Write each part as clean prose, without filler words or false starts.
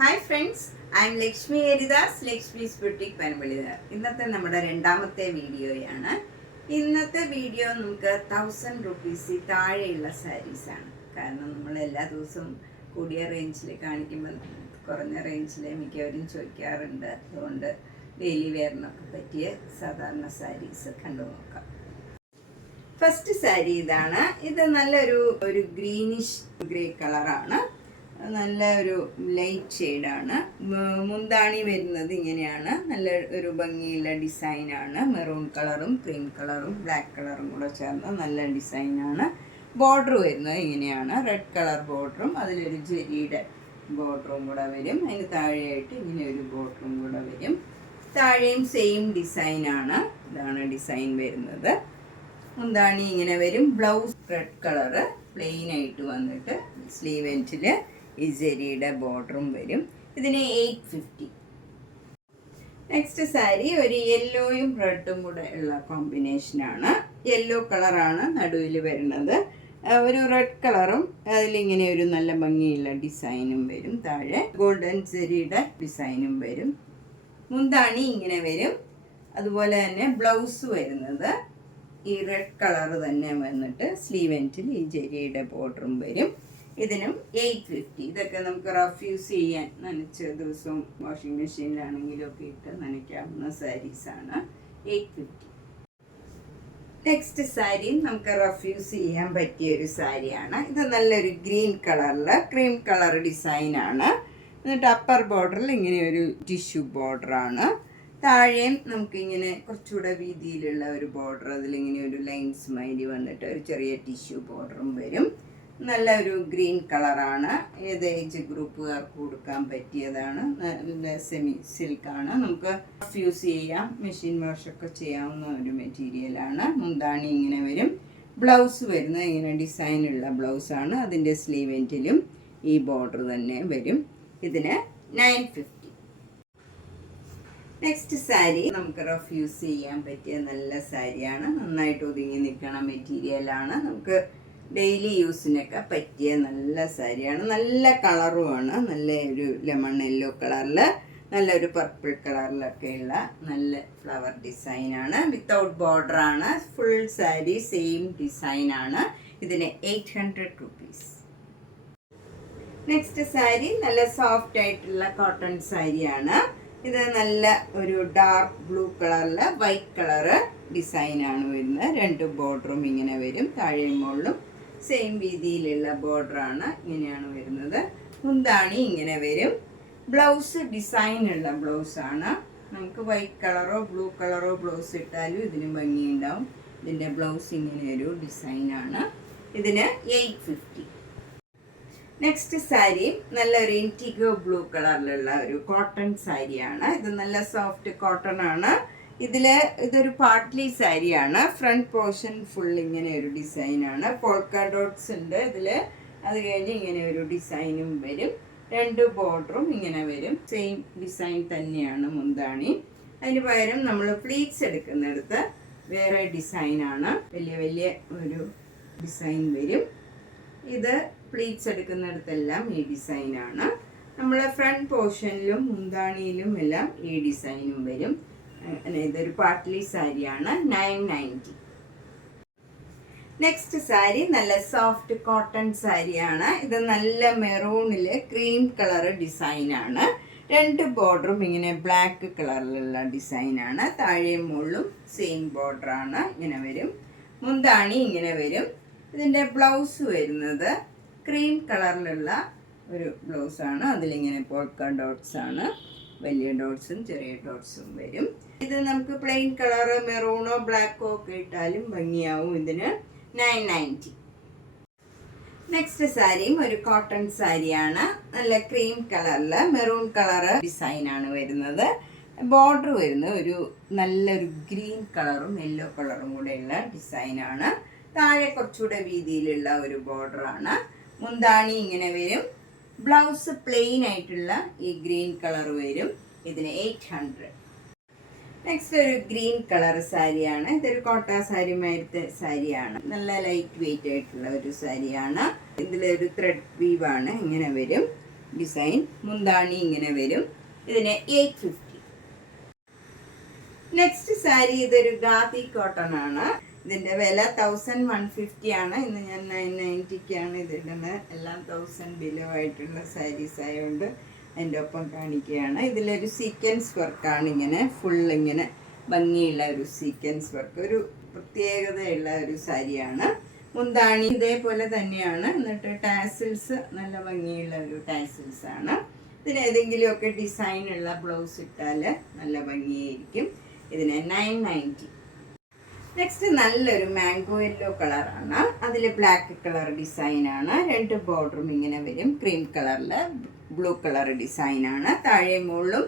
Hi friends, I am Lakshmi Haridas, Lakshmi's boutique പനമ്പള്ളിദാർ. ഇന്നത്തെ നമ്മുടെ രണ്ടാമത്തെ വീഡിയോയാണ്. ഇന്നത്തെ വീഡിയോ നമുക്ക് 1000 റുപ്പീസിൽ താഴെയുള്ള സാരീസാണ്. കാരണം നമ്മൾ എല്ലാ ദിവസവും കൂടിയ റേഞ്ചിൽ കാണിക്കുമ്പോൾ കുറഞ്ഞ റേഞ്ചിൽ മിക്കവരും ചോദിക്കാറുണ്ട്. അതുകൊണ്ട് ഡെയിലി വെയറിനൊക്കെ പറ്റിയ സാധാരണ സാരീസ് കണ്ടു നോക്കാം. ഫസ്റ്റ് സാരി ഇതാണ്. ഇത് നല്ലൊരു ഗ്രീനിഷ് ഗ്രേ കളറാണ്. നല്ല ഒരു ലൈറ്റ് ഷെയ്ഡാണ്. മുന്താണി വരുന്നത് ഇങ്ങനെയാണ്. നല്ല ഒരു ഭംഗിയുള്ള ഡിസൈനാണ്. മെറൂൺ കളറും ക്രീം കളറും ബ്ലാക്ക് കളറും കൂടെ ചേർന്ന നല്ല ഡിസൈനാണ്. ബോർഡർ വരുന്നത് ഇങ്ങനെയാണ്. റെഡ് കളർ ബോർഡറും അതിലൊരു ജെരിയുടെ ബോർഡറും കൂടെ വരും. അതിന് താഴെയായിട്ട് ഇങ്ങനെ ഒരു ബോർഡറും കൂടെ വരും. താഴെയും സെയിം ഡിസൈനാണ്. ഇതാണ് ഡിസൈൻ വരുന്നത്. മുന്താണി ഇങ്ങനെ വരും. ബ്ലൗസ് റെഡ് കളറ് പ്ലെയിൻ ആയിട്ട് വന്നിട്ട് സ്ലീവ് എൻഡിൽ ഈ ജെരിയുടെ ബോർഡറും വരും. ഇതിന് 850. നെക്സ്റ്റ് സാരി ഒരു യെല്ലോയും റെഡും കൂടെ ഉള്ള കോമ്പിനേഷനാണ്. യെല്ലോ കളറാണ് നടുവിൽ വരുന്നത്. ഒരു റെഡ് കളറും അതിലിങ്ങനെ ഒരു നല്ല ഭംഗിയുള്ള ഡിസൈനും വരും. താഴെ ഗോൾഡൻ ജെരിയുടെ ഡിസൈനും വരും. മുന്താണി ഇങ്ങനെ വരും. അതുപോലെ തന്നെ ബ്ലൗസ് വരുന്നത് ഈ റെഡ് കളർ തന്നെ വന്നിട്ട് സ്ലീവ് എൻഡിൽ ഈ ജെരിയുടെ ബോർഡറും വരും. ഇതിനും 850. ഇതൊക്കെ നമുക്ക് റഫ് യൂസ് ചെയ്യാൻ നനച്ച ദിവസവും വാഷിംഗ് മെഷീനിലാണെങ്കിലും ഒക്കെ ഇട്ട് നനയ്ക്കാവുന്ന സാരീസാണ്. 850. നെക്സ്റ്റ് സാരി നമുക്ക് റഫ് യൂസ് ചെയ്യാൻ പറ്റിയ ഒരു സാരിയാണ്. ഇത് നല്ലൊരു ഗ്രീൻ കളറിൽ ക്രീം കളർ ഡിസൈനാണ്. എന്നിട്ട് അപ്പർ ബോർഡറിൽ ഇങ്ങനെ ഒരു ടിഷ്യൂ ബോർഡറാണ്. താഴെയും നമുക്കിങ്ങനെ കുറച്ചുകൂടെ വീതിയിലുള്ള ഒരു ബോർഡർ, അതിലിങ്ങനെ ഒരു ലൈൻസ് മാതിരി വന്നിട്ട് ഒരു ചെറിയ ടിഷ്യൂ ബോർഡറും വരും. നല്ല ഒരു ഗ്രീൻ കളറാണ്. ഏത് ഏജ് ഗ്രൂപ്പുകാർക്ക് കൊടുക്കാൻ പറ്റിയതാണ്. നല്ല സെമി സിൽക്കാണ്. നമുക്ക് യൂസ് ചെയ്യാം, മെഷീൻ വാഷൊക്കെ ചെയ്യാവുന്ന ഒരു മെറ്റീരിയലാണ്. മുന്താണി ഇങ്ങനെ വരും. ബ്ലൗസ് വരുന്നത് ഇങ്ങനെ ഡിസൈനുള്ള ബ്ലൗസാണ്. അതിൻ്റെ സ്ലീവ് എൻഡിലും ഈ ബോർഡർ തന്നെ വരും. ഇതിന് 950. നെക്സ്റ്റ് സാരി നമുക്ക് റഫ് യൂസ് ചെയ്യാൻ പറ്റിയ നല്ല സാരിയാണ്. നന്നായിട്ട് ഒതുങ്ങി നിൽക്കണ മെറ്റീരിയലാണ്. നമുക്ക് ഡെയിലി യൂസിനൊക്കെ പറ്റിയ നല്ല സാരിയാണ്. നല്ല കളറുമാണ്. നല്ല ഒരു ലെമൺ യെല്ലോ കളറിൽ നല്ലൊരു പർപ്പിൾ കളറിലൊക്കെയുള്ള നല്ല ഫ്ലവർ ഡിസൈനാണ്. വിത്തൗട്ട് ബോർഡറാണ്. ഫുൾ സാരി സെയിം ഡിസൈനാണ്. ഇതിന് 800 റുപ്പീസ്. നെക്സ്റ്റ് സാരി നല്ല സോഫ്റ്റ് ആയിട്ടുള്ള കോട്ടൺ സാരിയാണ്. ഇത് നല്ല ഒരു ഡാർക്ക് ബ്ലൂ കളറിൽ വൈറ്റ് കളറ് ഡിസൈനാണ് വരുന്നത്. രണ്ട് ബോർഡറും ഇങ്ങനെ വരും. താഴെയും മുകളിലും സെയിം രീതിയിലുള്ള ബോർഡറാണ്. ഇങ്ങനെയാണ് വരുന്നത്. മുന്താണി ഇങ്ങനെ വരും. ബ്ലൗസ് ഡിസൈനുള്ള ബ്ലൗസാണ്. നമുക്ക് വൈറ്റ് കളറോ ബ്ലൂ കളറോ ബ്ലൗസ് ഇട്ടാലും ഇതിന് ഭംഗിയുണ്ടാവും. ഇതിൻ്റെ ബ്ലൗസ് ഇങ്ങനെ ഒരു ഡിസൈനാണ്. ഇതിന് 850. നെക്സ്റ്റ് സാരി നല്ലൊരു ഇൻറ്റിഗോ ബ്ലൂ കളറിലുള്ള ഒരു കോട്ടൺ സാരിയാണ്. ഇത് നല്ല സോഫ്റ്റ് കോട്ടൺ ആണ്. ഇതൊരു പാർട്ട്ലി സാരിയാണ്. ഫ്രണ്ട് പോർഷൻ ഫുൾ ഇങ്ങനെ ഒരു ഡിസൈനാണ്. പോൾക്ക ഡോട്ട്സ് ഉണ്ട് ഇതിൽ. അത് കഴിഞ്ഞ് ഇങ്ങനെ ഒരു ഡിസൈനും വരും. രണ്ട് ബോർഡറും ഇങ്ങനെ വരും. സെയിം ഡിസൈൻ തന്നെയാണ് മുന്താണി. അതിന് പകരം നമ്മൾ പ്ലീറ്റ്സ് എടുക്കുന്നിടത്ത് വേറെ ഡിസൈനാണ്. വലിയ വലിയ ഒരു ഡിസൈൻ വരും. ഇത് പ്ലീറ്റ്സ് എടുക്കുന്നിടത്തെല്ലാം ഈ ഡിസൈനാണ്. നമ്മൾ ഫ്രണ്ട് പോർഷനിലും മുന്താണിയിലും എല്ലാം ഈ ഡിസൈനും വരും. ഇതൊരു പാർട്ട്ലി സാരിയാണ്. 990. നെക്സ്റ്റ് സാരി നല്ല സോഫ്റ്റ് കോട്ടൺ സാരിയാണ്. ഇത് നല്ല മെറൂണിൽ ക്രീം കളർ ഡിസൈനാണ്. രണ്ട് ബോർഡറും ഇങ്ങനെ ബ്ലാക്ക് കളറിലുള്ള ഡിസൈനാണ്. താഴെയും മുകളിലും സെയിം ബോർഡറാണ്. ഇങ്ങനെ വരും. മുന്താണി ഇങ്ങനെ വരും. ഇതിൻ്റെ ബ്ലൗസ് വരുന്നത് ക്രീം കളറിലുള്ള ഒരു ബ്ലൗസാണ്. അതിലിങ്ങനെ പോൾക്ക ഡോട്ട്സ് ആണ്. വലിയ ഡോട്ട്സും ചെറിയ ഡോട്ട്സും വരും. ഇത് നമുക്ക് പ്ലെയിൻ കളറ് മെറൂണോ ബ്ലാക്കോ ഒക്കെ ഇട്ടാലും ഭംഗിയാവും. ഇതിന് 990. നെക്സ്റ്റ് സാരിയും ഒരു കോട്ടൺ സാരിയാണ്. നല്ല ക്രീം കളറിൽ മെറൂൺ കളറ് ഡിസൈനാണ് വരുന്നത്. ബോർഡർ വരുന്നത് ഒരു നല്ലൊരു ഗ്രീൻ കളറും യെല്ലോ കളറും കൂടെയുള്ള ഡിസൈനാണ്. താഴെ കുറച്ചുകൂടെ വീതിയിലുള്ള ഒരു ബോർഡറാണ്. മുന്താണി ഇങ്ങനെ വരും. ബ്ലൗസ് പ്ലെയിൻ ആയിട്ടുള്ള ഈ ഗ്രീൻ കളർ വരും. ഇതിന് 800. നെക്സ്റ്റ് ഒരു ഗ്രീൻ കളർ സാരിയാണ്. ഇതൊരു കോട്ട സാരി മാതിരത്തെ സാരിയാണ്. നല്ല ലൈറ്റ് വെയിറ്റ് ആയിട്ടുള്ള ഒരു സാരിയാണ്. ഇതിലൊരു ത്രെഡ് വീവാണ്. ഇങ്ങനെ വരും. ഡിസൈൻ. മുന്താണി ഇങ്ങനെ വരും. ഇതിന് 850. നെക്സ്റ്റ് സാരി ഇതൊരു ഖാദി കോട്ടൺ ആണ്. ഇതിൻ്റെ വില 1150 ആണ്. ഇന്ന് ഞാൻ 990ക്കാണ് ഇതിടുന്നത്. എല്ലാം 1000 ബിലോ ആയിട്ടുള്ള സാരീസ് ആയതുകൊണ്ട് അതിൻ്റെ ഒപ്പം കാണിക്കുകയാണ്. ഇതിലൊരു സീക്വൻസ് വർക്കാണ്. ഇങ്ങനെ ഫുൾ ഇങ്ങനെ ഭംഗിയുള്ള ഒരു സീക്വൻസ് വർക്ക്, ഒരു പ്രത്യേകതയുള്ള ഒരു സാരിയാണ്. മുന്താണി ഇതേപോലെ തന്നെയാണ്. എന്നിട്ട് ടാസിൽസ് നല്ല ഭംഗിയുള്ള ഒരു ടാസിൽസ് ആണ്. ഇതിന് ഏതെങ്കിലുമൊക്കെ ഡിസൈനുള്ള ബ്ലൗസ് ഇട്ടാൽ നല്ല ഭംഗിയായിരിക്കും. ഇതിന് 990. നെക്സ്റ്റ് നല്ലൊരു മാംഗോ യെല്ലോ കളറാണ്. അതിൽ ബ്ലാക്ക് കളർ ഡിസൈനാണ്. 2 ബോർഡറും ഇങ്ങനെ വരും. ക്രീം കളറിൽ ബ്ലൂ കളർ ഡിസൈനാണ്. താഴെ മുകളിലും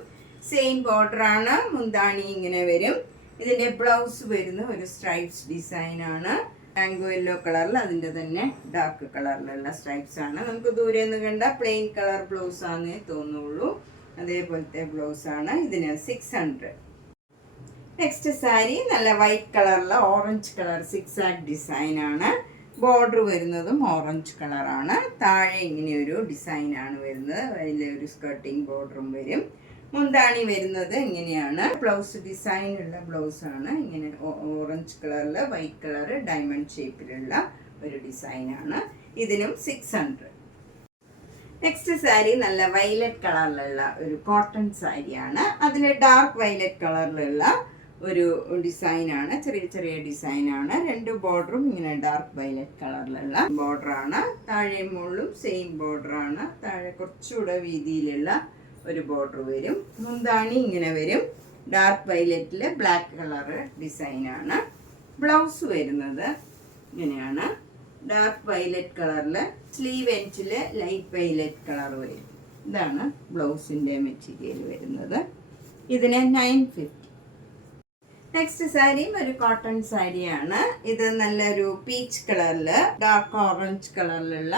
സെയിം ബോർഡറാണ്. മുന്താണി ഇങ്ങനെ വരും. ഇതിൻ്റെ ബ്ലൗസ് വരുന്ന ഒരു സ്ട്രൈപ്സ് ഡിസൈനാണ്. മാംഗോ യെല്ലോ കളറിൽ അതിൻ്റെ തന്നെ ഡാർക്ക് കളറിലുള്ള സ്ട്രൈപ്സ് ആണ്. നമുക്ക് ദൂരെ നിന്ന് കണ്ട പ്ലെയിൻ കളർ ബ്ലൗസ് ആണെന്നേ തോന്നുള്ളൂ. അതേപോലത്തെ ബ്ലൗസ് ആണ്. ഇതിന് 600. നെക്സ്റ്റ് സാരി നല്ല വൈറ്റ് കളറിലെ ഓറഞ്ച് കളർ സിക്സാക് ഡിസൈനാണ്. ബോർഡർ വരുന്നതും ഓറഞ്ച് കളറാണ്. താഴെ ഇങ്ങനെയൊരു ഡിസൈനാണ് വരുന്നത്. അതിലൊരു സ്കർട്ടിങ് ബോർഡറും വരും. മുന്താണി വരുന്നത് ഇങ്ങനെയാണ്. ബ്ലൗസ് ഡിസൈനുള്ള ബ്ലൗസാണ്. ഇങ്ങനെ ഓറഞ്ച് കളറിൽ വൈറ്റ് കളർ ഡയമണ്ട് ഷേപ്പിലുള്ള ഒരു ഡിസൈനാണ്. ഇതിനും 600. നെക്സ്റ്റ് സാരി നല്ല വയലറ്റ് കളറിലുള്ള ഒരു കോട്ടൺ സാരിയാണ്. അതിൽ ഡാർക്ക് വയലറ്റ് കളറിലുള്ള ഒരു ഡിസൈനാണ്. ചെറിയ ചെറിയ ഡിസൈനാണ്. 2 ബോർഡറും ഇങ്ങനെ ഡാർക്ക് വയലറ്റ് കളറിലുള്ള ബോർഡറാണ്. താഴെ മുകളിലും സെയിം ബോർഡറാണ്. താഴെ കുറച്ചുകൂടെ വീതിയിലുള്ള ഒരു ബോർഡർ വരും. മുന്താണി ഇങ്ങനെ വരും. ഡാർക്ക് വയലറ്റിൽ ബ്ലാക്ക് കളറ് ഡിസൈനാണ്. ബ്ലൗസ് വരുന്നത് ഇങ്ങനെയാണ്. ഡാർക്ക് വയലറ്റ് കളറിൽ സ്ലീവ് എൻഡിൽ ലൈറ്റ് വയലറ്റ് കളർ വരും. ഇതാണ് ബ്ലൗസിൻ്റെ മെറ്റീരിയൽ വരുന്നത്. ഇതിന് 950. നെക്സ്റ്റ് സാരിയും ഒരു കോട്ടൺ സാരിയാണ്. ഇത് നല്ലൊരു പീച്ച് കളറിൽ ഡാർക്ക് ഓറഞ്ച് കളറിലുള്ള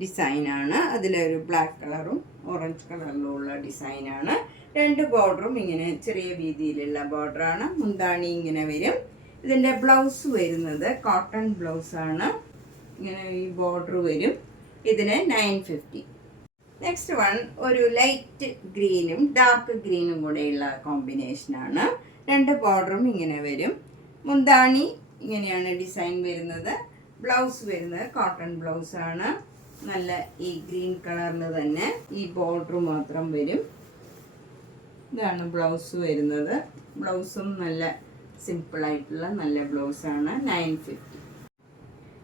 ഡിസൈനാണ്. അതിലൊരു ബ്ലാക്ക് കളറും ഓറഞ്ച് കളറിലും ഉള്ള ഡിസൈനാണ്. 2 ബോർഡറും ഇങ്ങനെ ചെറിയ വീതിയിലുള്ള ബോർഡറാണ്. മുന്താണി ഇങ്ങനെ വരും. ഇതിൻ്റെ ബ്ലൗസ് വരുന്നത് കോട്ടൺ ബ്ലൗസാണ്. ഇങ്ങനെ ഈ ബോർഡർ വരും. ഇതിന് 950. നെക്സ്റ്റ് വൺ ഒരു ലൈറ്റ് ഗ്രീനും ഡാർക്ക് ഗ്രീനും കൂടെയുള്ള കോമ്പിനേഷനാണ്. 2 ബോർഡറും ഇങ്ങനെ വരും. മുന്താണി ഇങ്ങനെയാണ് ഡിസൈൻ വരുന്നത്. ബ്ലൗസ് വരുന്നത് കോട്ടൺ ബ്ലൗസാണ്. നല്ല ഈ ഗ്രീൻ കളറിൽ തന്നെ ഈ ബോർഡർ മാത്രം വരും. ഇതാണ് ബ്ലൗസ് വരുന്നത്. ബ്ലൗസും നല്ല സിമ്പിളായിട്ടുള്ള നല്ല ബ്ലൗസാണ്. 950.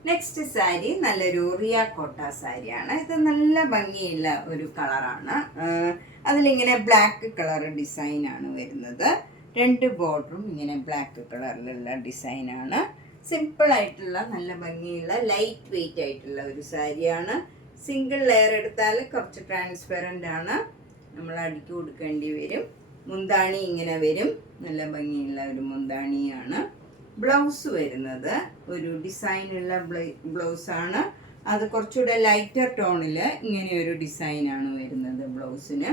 നെക്സ്റ്റ് സാരി നല്ലൊരു റിയ കോട്ട സാരിയാണ്. ഇത് നല്ല ഭംഗിയുള്ള ഒരു കളറാണ്. അതിലിങ്ങനെ ബ്ലാക്ക് കളർ ഡിസൈനാണ് വരുന്നത്. 2 ബോർഡറും ഇങ്ങനെ ബ്ലാക്ക് കളറിലുള്ള ഡിസൈനാണ്. സിമ്പിളായിട്ടുള്ള നല്ല ഭംഗിയുള്ള ലൈറ്റ് വെയിറ്റ് ആയിട്ടുള്ള ഒരു സാരിയാണ്. സിംഗിൾ ലെയർ എടുത്താൽ കുറച്ച് ട്രാൻസ്പെറൻ്റ് ആണ്. നമ്മൾ അടുക്കി കൊടുക്കേണ്ടി വരും. മുന്താണി ഇങ്ങനെ വരും. നല്ല ഭംഗിയുള്ള ഒരു മുന്താണിയാണ്. ബ്ലൗസ് വരുന്നത് ഒരു ഡിസൈനുള്ള ബ്ലൗസാണ്. അത് കുറച്ചുകൂടെ ലൈറ്റർ ടോണിൽ ഇങ്ങനെയൊരു ഡിസൈനാണ് വരുന്നത്. ബ്ലൗസിന്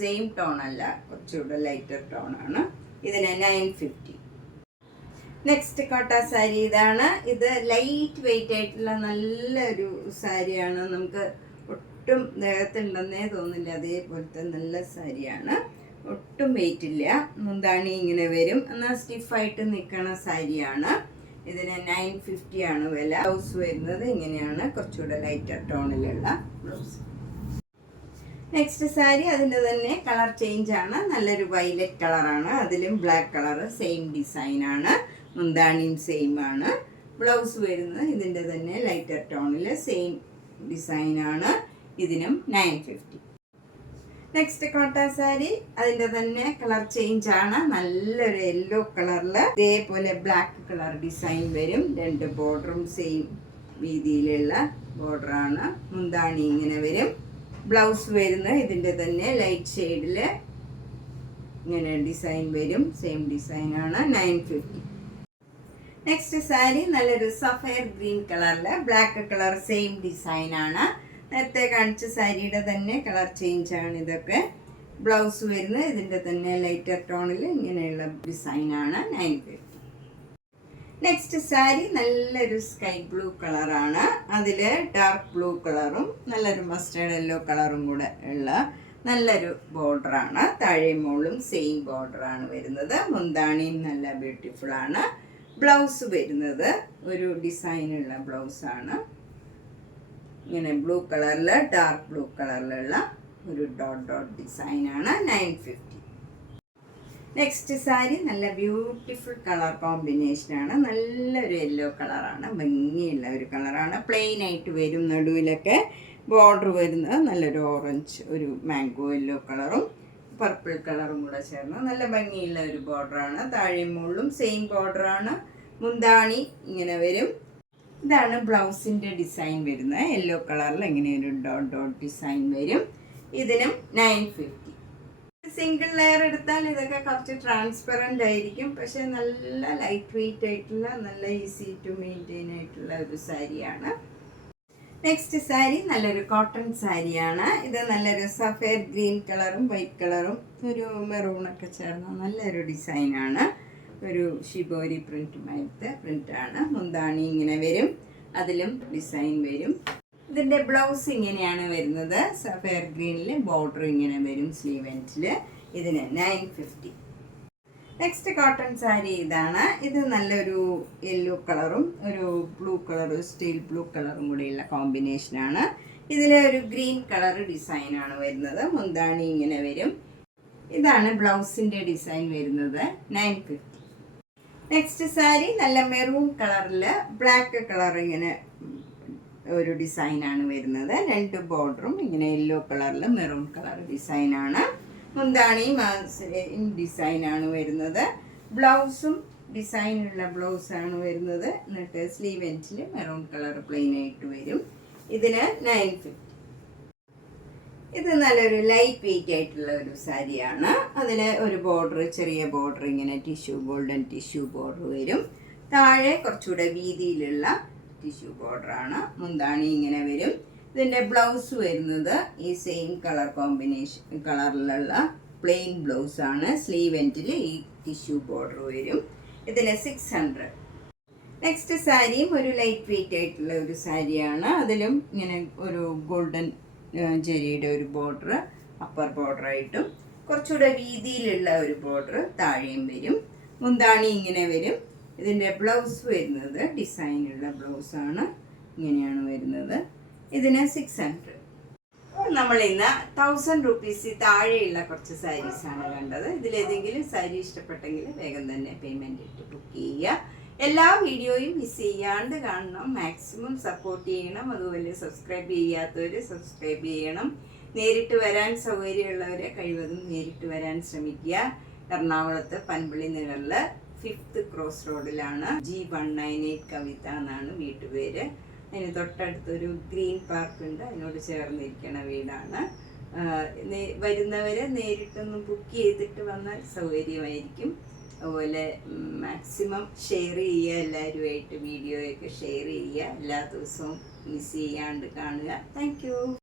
സെയിം ടോൺ അല്ല, കുറച്ചുകൂടെ ലൈറ്റർ ടോണാണ്. ഇതിന് 950. നെക്സ്റ്റ് കോട്ട സാരി ഇതാണ്. ഇത് ലൈറ്റ് വെയിറ്റ് ആയിട്ടുള്ള നല്ലൊരു സാരിയാണ്. നമുക്ക് ഒട്ടും ദേഹത്തുണ്ടെന്നേ തോന്നില്ല. അതേപോലത്തെ നല്ല സാരിയാണ്. ഒട്ടും വെയിറ്റ് ഇല്ല. മുന്താണി ഇങ്ങനെ വരും. എന്നാൽ സ്റ്റിഫായിട്ട് നിൽക്കണ സാരിയാണ്. ഇതിന് 950 ആണ് വില. ബ്ലൗസ് വരുന്നത് ഇങ്ങനെയാണ്. കുറച്ചുകൂടെ ലൈറ്റർ ടോണിലുള്ള ബ്ലൗസ്. നെക്സ്റ്റ് സാരി അതിൻ്റെ തന്നെ കളർ ചേഞ്ച് ആണ്. നല്ലൊരു വയലറ്റ് കളറാണ്. അതിലും ബ്ലാക്ക് കളർ സെയിം ഡിസൈനാണ്. മുന്താണിയും സെയിം ആണ്. ബ്ലൗസ് വരുന്നത് ഇതിൻ്റെ തന്നെ ലൈറ്റർ ടോണിൽ സെയിം ഡിസൈനാണ്. ഇതിനും 950. നെക്സ്റ്റ് കോട്ട സാരി അതിൻ്റെ തന്നെ കളർ ചേഞ്ച് ആണ്. നല്ലൊരു യെല്ലോ കളറിൽ ഇതേപോലെ ബ്ലാക്ക് കളർ ഡിസൈൻ വരും. 2 ബോർഡറും സെയിം വീതിയിലുള്ള ബോർഡറാണ്. മുന്താണി ഇങ്ങനെ വരും. ബ്ലൗസ് വരുന്നത് ഇതിൻ്റെ തന്നെ ലൈറ്റ് ഷെയ്ഡിൽ ഇങ്ങനെ ഡിസൈൻ വരും. സെയിം ഡിസൈനാണ്. 950. നെക്സ്റ്റ് സാരി നല്ലൊരു സഫയർ ഗ്രീൻ കളറിൽ ബ്ലാക്ക് കളർ സെയിം ഡിസൈനാണ്. നേരത്തെ കാണിച്ച സാരിയുടെ തന്നെ കളർ ചേഞ്ച് ആണ് ഇതൊക്കെ. ബ്ലൗസ് വരുന്നത് ഇതിൻ്റെ തന്നെ ലൈറ്റർ ടോണിൽ ഇങ്ങനെയുള്ള ഡിസൈനാണ്. 950. നെക്സ്റ്റ് സാരി നല്ലൊരു സ്കൈ ബ്ലൂ കളറാണ്. അതിൽ ഡാർക്ക് ബ്ലൂ കളറും നല്ലൊരു മസ്റ്റേർഡ് യെല്ലോ കളറും കൂടെ ഉള്ള നല്ലൊരു ബോർഡറാണ്. താഴെ മുകളിലും സെയിം ബോർഡറാണ് വരുന്നത്. മുന്താണിയും നല്ല ബ്യൂട്ടിഫുൾ ആണ്. ബ്ലൗസ് വരുന്നത് ഒരു ഡിസൈനുള്ള ബ്ലൗസാണ്. ഇങ്ങനെ ബ്ലൂ കളറിൽ ഡാർക്ക് ബ്ലൂ കളറിലുള്ള ഒരു ഡോട്ട് ഡോട്ട് ഡിസൈനാണ്. 950. നെക്സ്റ്റ് സാരി നല്ല ബ്യൂട്ടിഫുൾ കളർ കോമ്പിനേഷനാണ്. നല്ലൊരു യെല്ലോ കളറാണ്, ഭംഗിയുള്ള ഒരു കളറാണ്. പ്ലെയിൻ ആയിട്ട് വരും. നടുവിലൊക്കെ ബോർഡർ വരുന്നത് നല്ലൊരു ഓറഞ്ച്, ഒരു മാംഗോ യെല്ലോ കളറും പർപ്പിൾ കളറും കൂടെ ചേർന്ന് നല്ല ഭംഗിയുള്ള ഒരു ബോർഡറാണ്. താഴെ മുകളിലും സെയിം ബോർഡറാണ്. മുന്താണി ഇങ്ങനെ വരും. ഇതാണ് ബ്ലൗസിൻ്റെ ഡിസൈൻ വരുന്നത്. യെല്ലോ കളറിൽ ഇങ്ങനെ ഒരു ഡോട്ട് ഡോട്ട് ഡിസൈൻ വരും. ഇതിനും 950. സിംഗിൾ ലെയർ എടുത്താൽ ഇതൊക്കെ കുറച്ച് ട്രാൻസ്പെറൻ്റ് ആയിരിക്കും. പക്ഷേ നല്ല ലൈറ്റ് വെയിറ്റ് ആയിട്ടുള്ള നല്ല ഈസി ടു മെയിൻറ്റെയിൻ ആയിട്ടുള്ള ഒരു സാരിയാണ്. നെക്സ്റ്റ് സാരി നല്ലൊരു കോട്ടൺ സാരിയാണ്. ഇത് നല്ലൊരു സഫേർ ഗ്രീൻ കളറും വൈറ്റ് കളറും ഒരു മെറൂണൊക്കെ ചേർന്ന നല്ലൊരു ഡിസൈനാണ്. ഒരു ഷിബോരി പ്രിൻ്റാണ്. മുന്താണി ഇങ്ങനെ വരും. അതിലും ഡിസൈൻ വരും. ഇതിൻ്റെ ബ്ലൗസ് ഇങ്ങനെയാണ് വരുന്നത്. സഫയർ ഗ്രീനിൽ ബോർഡർ ഇങ്ങനെ വരും സ്ലീവ് എൻഡിൽ. ഇതിന് 950. നെക്സ്റ്റ് കോട്ടൺ സാരി ഇതാണ്. ഇത് നല്ലൊരു യെല്ലോ കളറും ഒരു ബ്ലൂ കളർ, സ്റ്റീൽ ബ്ലൂ കളറും കൂടിയുള്ള കോമ്പിനേഷനാണ്. ഇതിൽ ഒരു ഗ്രീൻ കളർ ഡിസൈനാണ് വരുന്നത്. മുന്താണി ഇങ്ങനെ വരും. ഇതാണ് ബ്ലൗസിൻ്റെ ഡിസൈൻ വരുന്നത്. 950. നെക്സ്റ്റ് സാരി നല്ല മെറൂൺ കളറിൽ ബ്ലാക്ക് കളർ ഇങ്ങനെ ഒരു ഡിസൈനാണ് വരുന്നത്. രണ്ട് ബോർഡറും ഇങ്ങനെ യെല്ലോ കളറിൽ മെറൂൺ കളർ ഡിസൈനാണ്. മുന്താണിയും ഡിസൈനാണ് വരുന്നത്. ബ്ലൗസും ഡിസൈനുള്ള ബ്ലൗസാണ് വരുന്നത്. എന്നിട്ട് സ്ലീവ് എൻഡിൽ മെറൂൺ കളർ പ്ലെയിൻ ആയിട്ട് വരും. ഇതിന് 950. ഇത് നല്ലൊരു ലൈറ്റ് വെയിറ്റ് ആയിട്ടുള്ള ഒരു സാരിയാണ്. അതിൽ ഒരു ബോർഡർ, ചെറിയ ബോർഡർ ഇങ്ങനെ ഗോൾഡൻ ടിഷ്യൂ ബോർഡർ വരും. താഴെ കുറച്ചുകൂടെ വീതിയിലുള്ള ടിഷ്യൂ ബോർഡറാണ്. മുന്താണി ഇങ്ങനെ വരും. ഇതിൻ്റെ ബ്ലൗസ് വരുന്നത് ഈ സെയിം കളർ കോമ്പിനേഷൻ കളറിലുള്ള പ്ലെയിൻ ബ്ലൗസാണ്. സ്ലീവ് എൻഡിൽ ഈ ടിഷ്യൂ ബോർഡർ വരും. ഇതിന് 600. നെക്സ്റ്റ് സാരിയും ഒരു ലൈറ്റ് വെയിറ്റ് ആയിട്ടുള്ള ഒരു സാരിയാണ്. അതിലും ഇങ്ങനെ ഒരു ഗോൾഡൻ ജെരിയുടെ ഒരു ബോർഡർ അപ്പർ ബോർഡറായിട്ടും കുറച്ചുകൂടെ വീതിയിലുള്ള ഒരു ബോർഡർ താഴെയും വരും. മുന്താണി ഇങ്ങനെ വരും. ഇതിൻ്റെ ബ്ലൗസ് വരുന്നത് ഡിസൈനുള്ള ബ്ലൗസാണ്. ഇങ്ങനെയാണ് വരുന്നത്. ഇതിന് 600. നമ്മൾ ഇന്ന് 1000 റുപ്പീസ് താഴെയുള്ള കുറച്ച് സാരീസാണ് കണ്ടത്. ഇതിലേതെങ്കിലും സാരി ഇഷ്ടപ്പെട്ടെങ്കിൽ വേഗം തന്നെ പേയ്മെൻറ്റ് ഇട്ട് ബുക്ക് ചെയ്യുക. എല്ലാ വീഡിയോയും മിസ് ചെയ്യാണ്ട് കാണണം. മാക്സിമം സപ്പോർട്ട് ചെയ്യണം. അതുപോലെ സബ്സ്ക്രൈബ് ചെയ്യാത്തവർ സബ്സ്ക്രൈബ് ചെയ്യണം. നേരിട്ട് വരാൻ സൗകര്യമുള്ളവരെ കഴിവതും നേരിട്ട് വരാൻ ശ്രമിക്കുക. എറണാകുളത്ത് പൻപള്ളി നഗറിൽ 5th ക്രോസ് റോഡിലാണ്. G198 കവിത എന്നാണ് വീട്ടുപേര്. അതിന് തൊട്ടടുത്തൊരു ഗ്രീൻ പാർക്ക് ഉണ്ട്. അതിനോട് ചേർന്നിരിക്കണ വീടാണ്. വരുന്നവരെ നേരിട്ടൊന്ന് ബുക്ക് ചെയ്തിട്ട് വന്നാൽ സൗകര്യമായിരിക്കും. അതുപോലെ മാക്സിമം ഷെയർ ചെയ്യുക. എല്ലാവരുമായിട്ട് വീഡിയോയൊക്കെ ഷെയർ ചെയ്യുക. എല്ലാ ദിവസവും മിസ് ചെയ്യാണ്ട് കാണുക. Thank you.